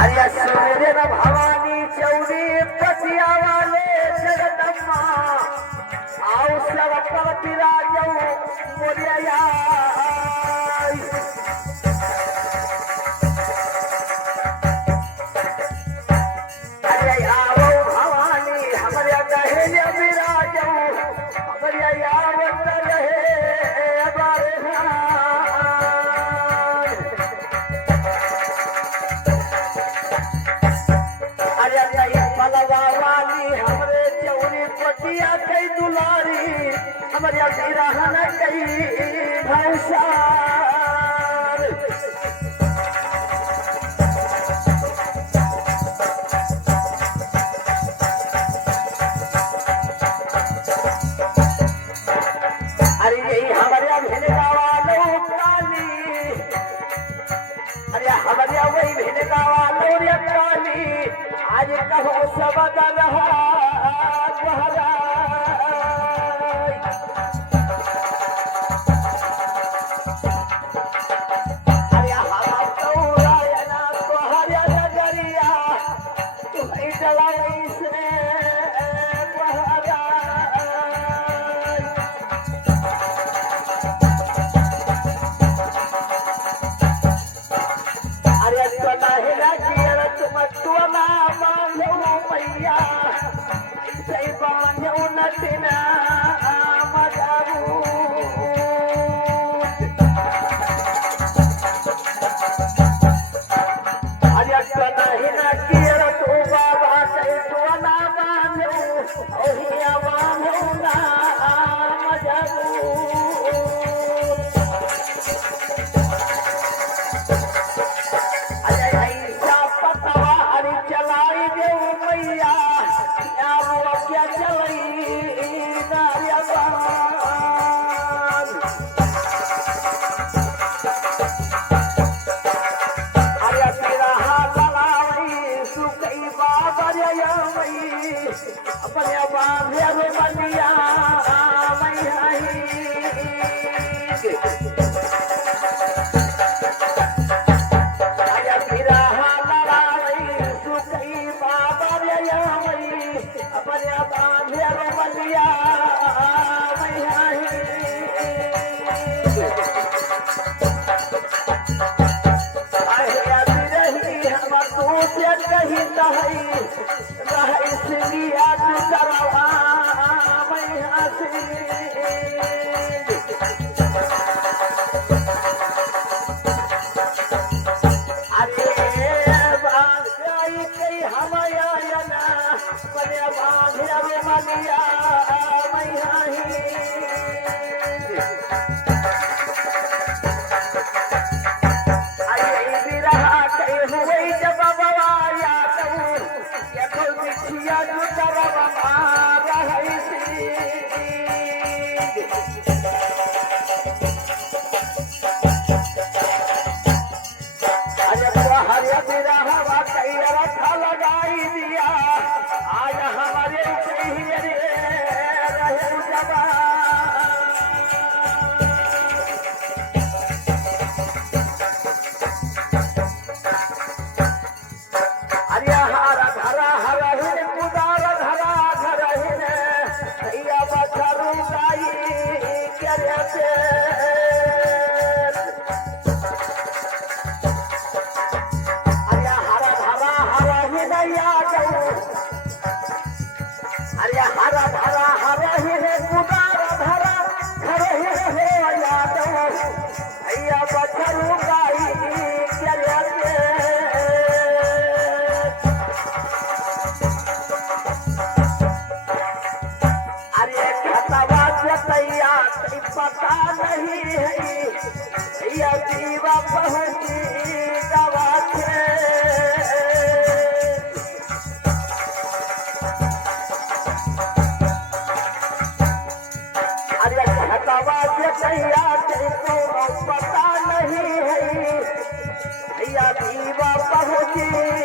अरे सुने न भवानी चौरी पतिया वाले जगदम्मा आओ सब विराजो मोरिया अरे आओ भवानी हमारे गहले विराजो हमारे आवत रहे हमरे चौरी पटिया कई दुलारी हमारे रहना कई भौसार अरे यही हमारे भेड़का वालों काली अरे हमारे वही भेड़का वालों रे काली आज कहो सब रहा अरे हम तो रायना तो हरिया नगरिया तुम्हें डलाई से अरे कलाहेला किया तुम तुला बांधो मैया सही बांधो नtina मजाबू अरे कलाहेला किया तू बाबा सही तुला बांधो ओहिया बांधो ना मजाबू अपने बांधे बनिया अपने बांधे बनिया कही इसलिए करवा मैं हंसी अरे बाई कई हमाया ना बने बांधे मनिया मैं अरे बिरहा कई हुए जब बवाया देखिया जो करवा रही थी अरे हरिया मेरा हवा कई रखा लगाई दिया आज हमारे चाहिए रहे जबा अरे हरा धरा हरा ही पुदार धरा धरा ही भैया बछरू गाई करे से अरे हरा धरा हरा ही नैया जाऊ अरे हरा धरा हरा ही पुदार धरा धरा ही हो या जाऊ भैया बछरू गाई करे से पता नहीं है भैया दीवा पहुंची दवा से अरे हटावा से भैया को पता नहीं है भैया दीवा पहुंची